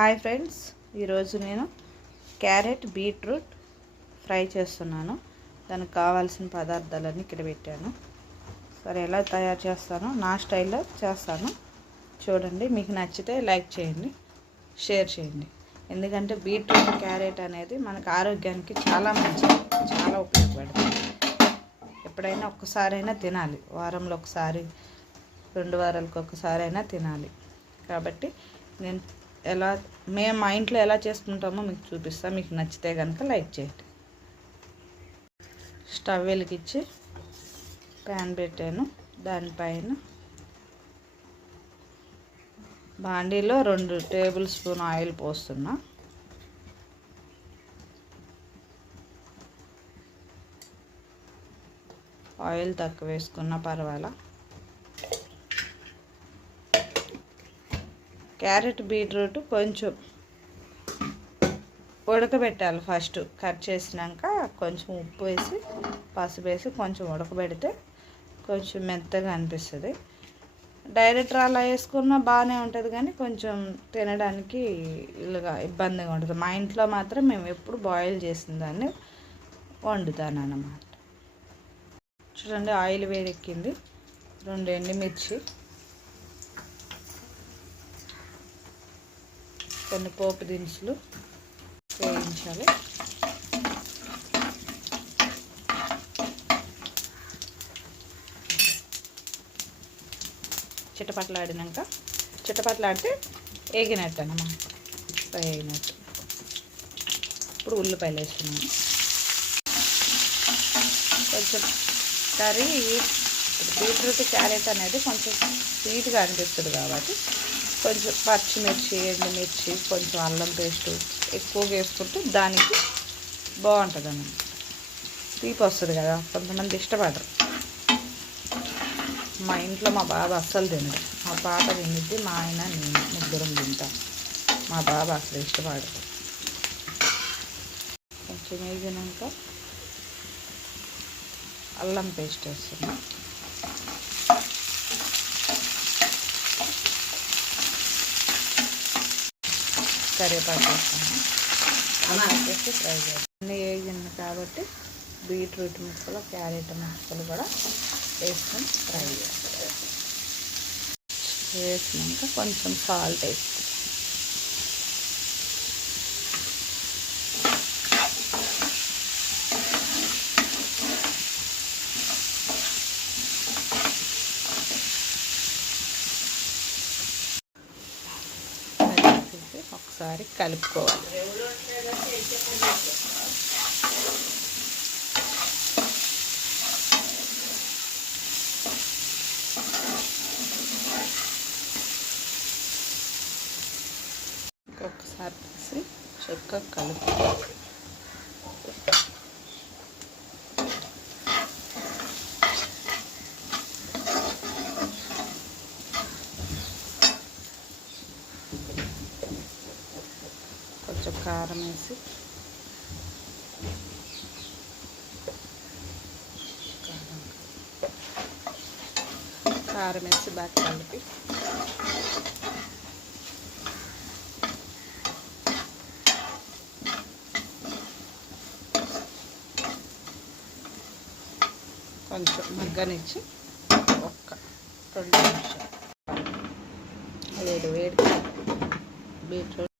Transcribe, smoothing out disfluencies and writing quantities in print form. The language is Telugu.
హాయ్ ఫ్రెండ్స్, ఈరోజు నేను క్యారెట్ బీట్రూట్ ఫ్రై చేస్తున్నాను. దానికి కావాల్సిన పదార్థాలన్నీ ఇక్కడ పెట్టాను. సరే, ఎలా తయారు చేస్తానో నా స్టైల్లో చేస్తాను. చూడండి, మీకు నచ్చితే లైక్ చేయండి, షేర్ చేయండి. ఎందుకంటే బీట్రూట్ క్యారెట్ అనేది మనకు ఆరోగ్యానికి చాలా మంచిది, చాలా ఉపయోగపడుతుంది. ఎప్పుడైనా ఒక్కసారైనా తినాలి, వారంలో ఒకసారి, 2 వారాలకు ఒకసారైనా తినాలి. కాబట్టి నేను మేము మా ఇంట్లో ఎలా చేసుకుంటామో మీకు చూపిస్తాను. మీకు నచ్చితే కనుక లైక్ చేయండి. స్టవ్ వెలిగించి ప్యాన్ పెట్టాను. దానిపైన బాండీలో 2 టేబుల్ స్పూన్ ఆయిల్ పోస్తున్నా. ఆయిల్ తక్కువ వేసుకున్నా పర్వాలా. క్యారెట్ బీట్రూట్ కొంచెం ఉడకబెట్టాలి. ఫస్ట్ కట్ చేసినాక కొంచెం ఉప్పు వేసి, పసుపు వేసి కొంచెం ఉడకబెడితే కొంచెం మెత్తగా అనిపిస్తుంది. డైరెక్ట్ అలా వేసుకున్నా బాగానే ఉంటుంది, కానీ కొంచెం తినడానికి ఇలాగా ఇబ్బందిగా ఉంటుంది. మా ఇంట్లో మాత్రం మేము ఎప్పుడు బాయిల్ చేసిన దాన్ని వండుతాను అన్నమాట. చూడండి, ఆయిల్ వేడెక్కింది. 2 ఎండుమిర్చి, కొన్ని పోపు దినుసులు వేయించాలి. చిటపట్లాడితే వేగినట్టు అన్నమాట, ఫ్రై అయినట్టు. ఇప్పుడు ఉల్లిపాయలు వేస్తున్నాను. కొంచెం కర్రీ బీట్రూట్ క్యారెట్ అనేది కొంచెం స్వీట్గా అనిపిస్తుంది కాబట్టి కొంచెం పచ్చిమిర్చి, ఎండుమిర్చి, కొంచెం అల్లం పేస్టు ఎక్కువగా వేసుకుంటే దానికి బాగుంటుంది అన్నమాట. తీపి వస్తుంది కదా, కొంతమంది ఇష్టపడరు. మా ఇంట్లో మా బాబు అస్సలు తినడు. మా పాప తినిద్ది, మా ఆయన, నేను ముగ్గురం తింటాం. మా బాబు అసలు ఇష్టపడరు. కొంచెం వేగినాక అల్లం పేస్ట్ వేస్తున్నాం. కరివేపాకు వేస్తాను. వేసి ఫ్రై చేస్తాను. అన్నీ వేగింది కాబట్టి బీట్రూట్ ముక్కలు, క్యారెట్ ముక్కలు కూడా వేసుకొని ఫ్రై చేస్తాను. వేసినాక కొంచెం సాల్ట్ వేస్తాను. ఒకసారి కలుపుకోవాలి. ఒకసారి తీసి చక్కగా కలుపుకోవాలి. కొంచెం కారం వేసి, బాగా కలిపి కొంచెం మగ్గనిచ్చి ఒక్క 2 నిమిషాలు వేడి బీట్రూట్